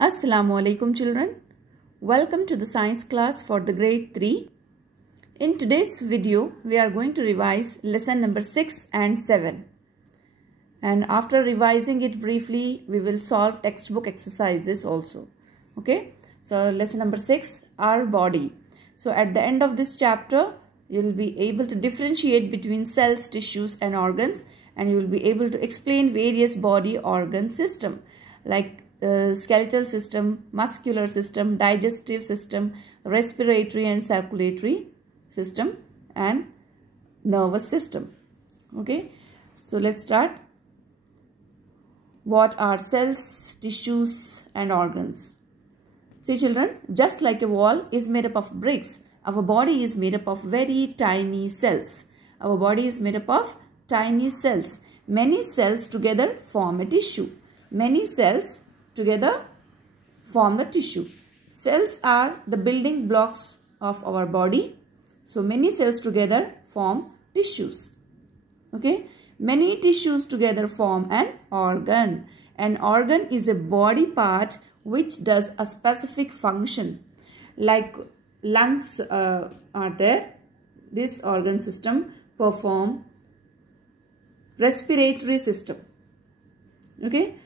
Assalamu alaikum children. Welcome to the science class for the grade 3. In today's video, we are going to revise lesson number 6 and 7. And after revising it briefly, we will solve textbook exercises also. Okay. So lesson number 6, our body. So at the end of this chapter, you will be able to differentiate between cells, tissues and organs. And you will be able to explain various body organ system like skeletal system, muscular system, digestive system, respiratory and circulatory system and nervous system. Okay, so let's start. What are cells, tissues and organs? See children, just like a wall is made up of bricks, our body is made up of very tiny cells. Our body is made up of tiny cells. Many cells together form a tissue. Many cells together form the tissue. Cells are the building blocks of our body. So many cells together form tissues. Okay. Many tissues together form an organ. An organ is a body part which does a specific function. Like lungs are there. This organ system perform respiratory system. Okay.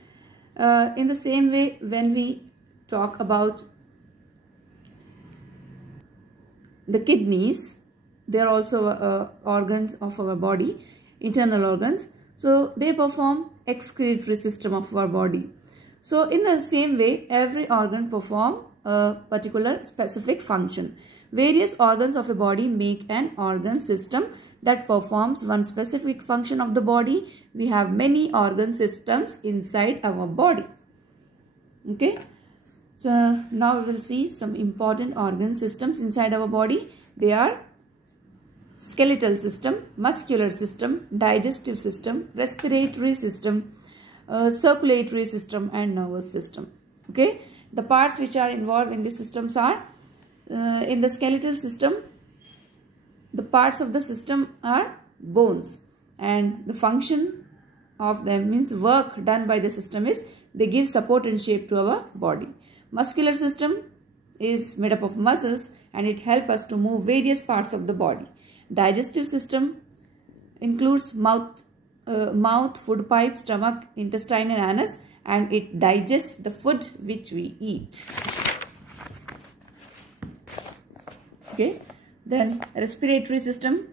In the same way, when we talk about the kidneys, they are also organs of our body, internal organs. So they perform excretory system of our body. So in the same way, every organ perform a particular specific function. Various organs of a body make an organ system that performs one specific function of the body. We have many organ systems inside our body. Okay. So now we will see some important organ systems inside our body. They are skeletal system, muscular system, digestive system, respiratory system, circulatory system and nervous system. Okay. The parts which are involved in these systems are in the skeletal system, the parts of the system are bones, and the function of them means work done by the system is they give support and shape to our body. Muscular system is made up of muscles and it helps us to move various parts of the body. Digestive system includes mouth, food pipe, stomach, intestine and anus, and it digests the food which we eat. Okay. Then respiratory system,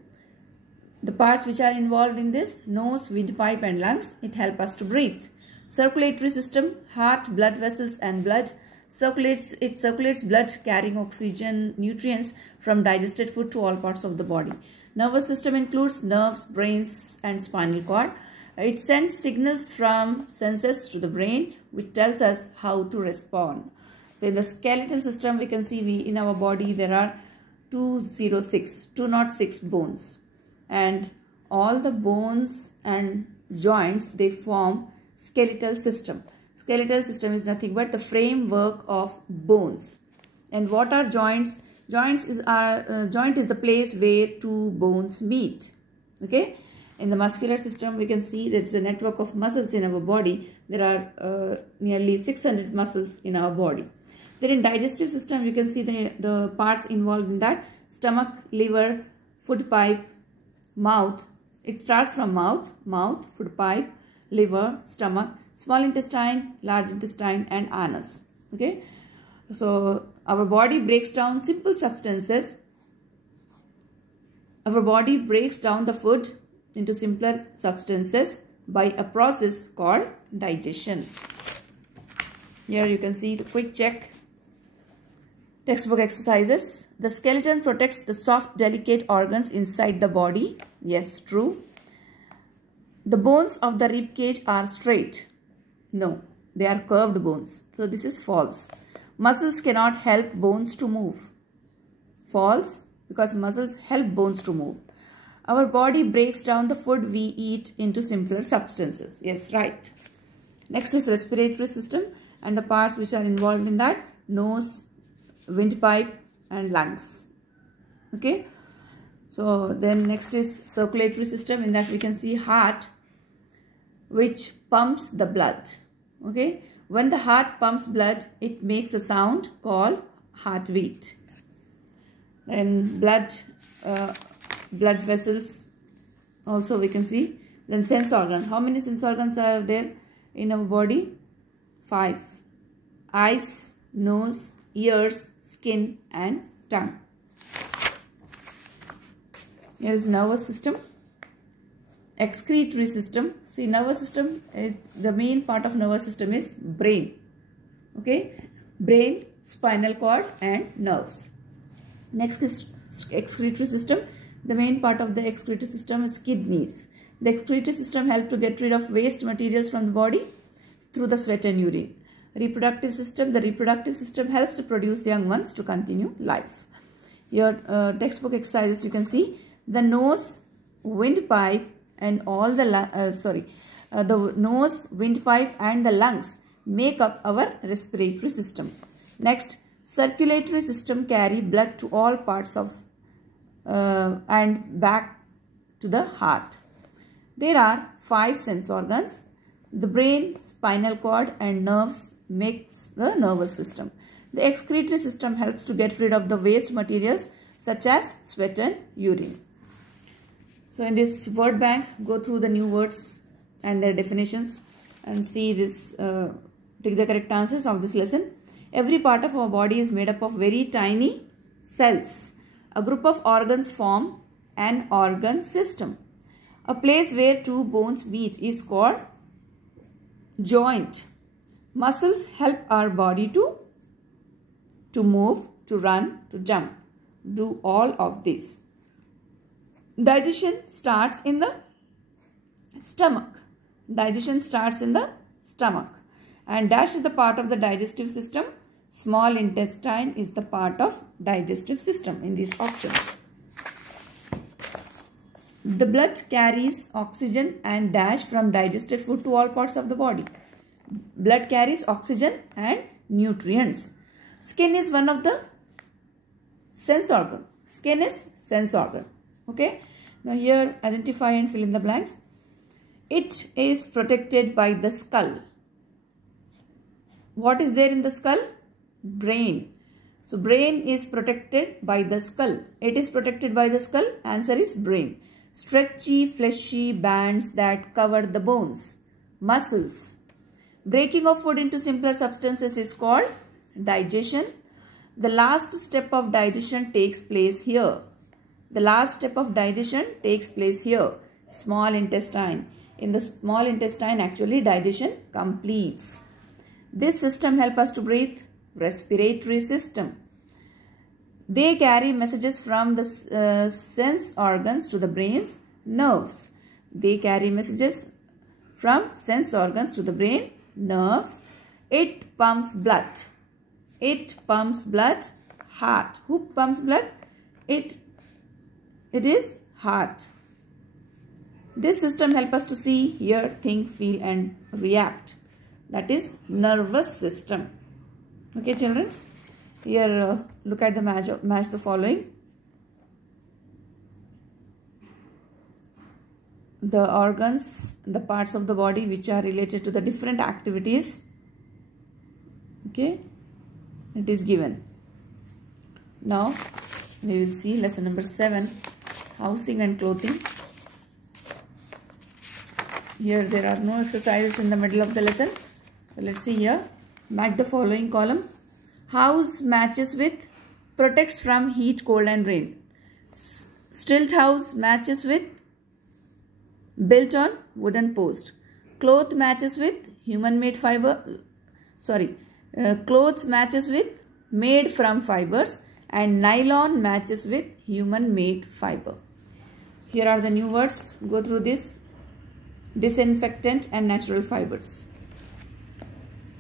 the parts which are involved in this, nose, windpipe and lungs, it helps us to breathe. Circulatory system, heart, blood vessels and blood, it circulates blood carrying oxygen, nutrients from digested food to all parts of the body. Nervous system includes nerves, brains and spinal cord. It sends signals from senses to the brain which tells us how to respond. So in the skeletal system, we can see in our body there are 206 bones, and all the bones and joints, they form skeletal system. Skeletal system is nothing but the framework of bones. And what are joints? Joint is the place where two bones meet. Okay. In the muscular system, we can see there's a network of muscles in our body. There are nearly 600 muscles in our body. Then in digestive system, you can see the parts involved in that: stomach, liver, food pipe, mouth. It starts from mouth, food pipe, liver, stomach, small intestine, large intestine and anus. Okay. So our body breaks down simple substances. Our body breaks down the food into simpler substances by a process called digestion. Here you can see the quick check. Textbook exercises. The skeleton protects the soft, delicate organs inside the body. Yes, true. The bones of the rib cage are straight. No, they are curved bones. So this is false. Muscles cannot help bones to move. False, because muscles help bones to move. Our body breaks down the food we eat into simpler substances. Yes, right. Next is respiratory system and the parts which are involved in that: nose, windpipe and lungs. Okay. So then next is circulatory system. In that we can see heart, which pumps the blood. Okay. When the heart pumps blood, it makes a sound called heartbeat. And blood vessels also we can see. Then sense organ. How many sense organs are there in our body? 5. Eyes, nose, ears, skin and tongue. Here is nervous system. Excretory system. See, nervous system, the main part of nervous system is brain. Okay, brain, spinal cord and nerves. Next is excretory system. The main part of the excretory system is kidneys. The excretory system helps to get rid of waste materials from the body through the sweat and urine. Reproductive system. The reproductive system helps to produce young ones to continue life. Your textbook exercises you can see. The nose, windpipe and all the the nose, windpipe and the lungs make up our respiratory system. Next, circulatory system carry blood to all parts of and back to the heart. There are 5 sense organs. The brain, spinal cord and nerves makes the nervous system. The excretory system helps to get rid of the waste materials such as sweat and urine. So in this word bank, go through the new words and their definitions and see this, take the correct answers of this lesson. Every part of our body is made up of very tiny cells. A group of organs form an organ system. A place where 2 bones meet is called joint. Muscles help our body to move, to run, to jump. Do all of this. Digestion starts in the stomach. Digestion starts in the stomach. And dash is the part of the digestive system. Small intestine is the part of digestive system in these options. The blood carries oxygen and dash from digested food to all parts of the body. Blood carries oxygen and nutrients. Skin is one of the sense organ. Skin is sense organ. Okay. Now here identify and fill in the blanks. It is protected by the skull. What is there in the skull? Brain. So brain is protected by the skull. It is protected by the skull. Answer is brain. Stretchy, fleshy bands that cover the bones. Muscles. Breaking of food into simpler substances is called digestion. The last step of digestion takes place here. The last step of digestion takes place here. Small intestine. In the small intestine actually digestion completes. This system helps us to breathe. Respiratory system. They carry messages from the sense organs to the brain's nerves. They carry messages from sense organs to the brain, nerves. It pumps blood. It pumps blood. Heart. Who pumps blood? It is heart. This system helps us to see, hear, think, feel and react. That is nervous system. Okay children. Here look at the match the following. The organs, the parts of the body which are related to the different activities. Okay. It is given. Now we will see lesson number 7. Housing and clothing. Here there are no exercises in the middle of the lesson. So let's see here. Match the following column. House matches with protects from heat, cold and rain. Stilt house matches with built on wooden post. Cloth matches with human made fiber. Clothes matches with made from fibers. And nylon matches with human made fiber. Here are the new words. Go through this. Disinfectant and natural fibers.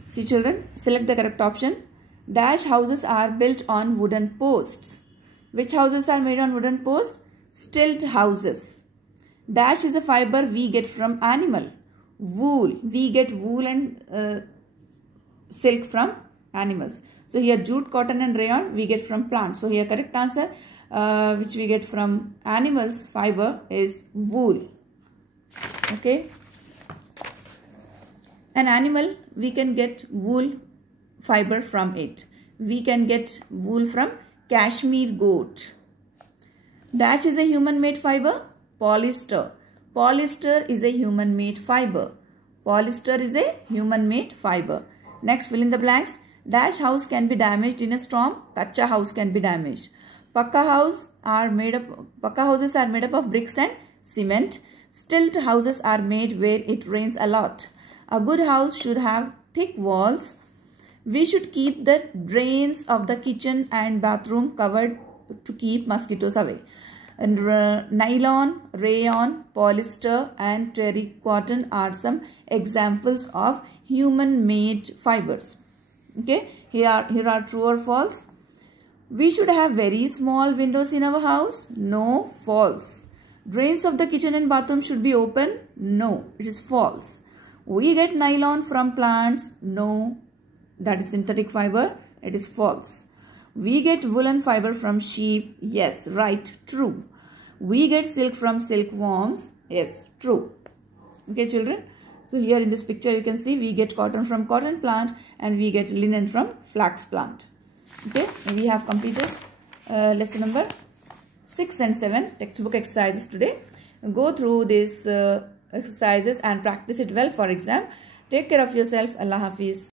See children, select the correct option. Dash houses are built on wooden posts. Which houses are made on wooden posts? Stilt houses. Dash is a fiber we get from animal. Wool. We get wool and silk from animals. So here jute, cotton and rayon we get from plants. So here correct answer which we get from animals fiber is wool. Okay. An animal, we can get wool fiber from it. We can get wool from Kashmir goat. Dash is a human-made fiber. Polyester. Polyester is a human-made fiber. Polyester is a human-made fiber. Next, fill in the blanks. Dash house can be damaged in a storm. Kacha house can be damaged. Pakka houses are made up of bricks and cement. Stilt houses are made where it rains a lot. A good house should have thick walls. We should keep the drains of the kitchen and bathroom covered to keep mosquitoes away. And nylon, rayon, polyester and terry cotton are some examples of human-made fibers. Okay, here are true or false. We should have very small windows in our house. No, false. Drains of the kitchen and bathroom should be open. No, it is false. We get nylon from plants. No, that is synthetic fiber. It is false. We get woolen fiber from sheep. Yes, right, true. We get silk from silkworms. Yes, true. Okay, children. So here in this picture you can see we get cotton from cotton plant and we get linen from flax plant. Okay, we have completed lesson number 6 and 7 textbook exercises today. Go through these exercises and practice it well for exam. Take care of yourself. Allah Hafiz.